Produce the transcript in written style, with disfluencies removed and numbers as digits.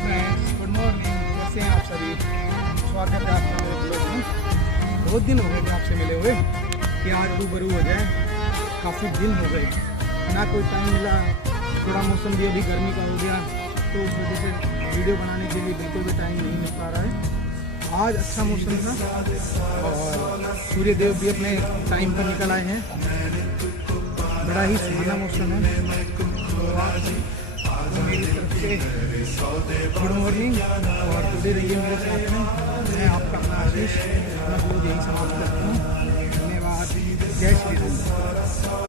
Friends, good morning. कैसे हैं आप सभी? स्वागत है आपका मेरे ब्लॉग में। बहुत दिन हो गए थे आपसे मिले हुए कि आज रूबरू हो जाए। काफ़ी दिन हो गए, ना कोई टाइम मिला। थोड़ा मौसम भी अभी गर्मी का हो गया, तो उस वजह से वीडियो बनाने के लिए बिल्कुल भी टाइम नहीं मिल पा रहा है। आज अच्छा मौसम था और सूर्य देव भी अपने टाइम पर निकल आए हैं। बड़ा ही सुहाना मौसम है। तो आज मेरी तरफ से गुड मॉर्निंग और जुड़े रहिए मेरे साथ में। मैं आपका आशीष, मैं यही समाप्त करता हूँ। धन्यवाद। जय श्री राम।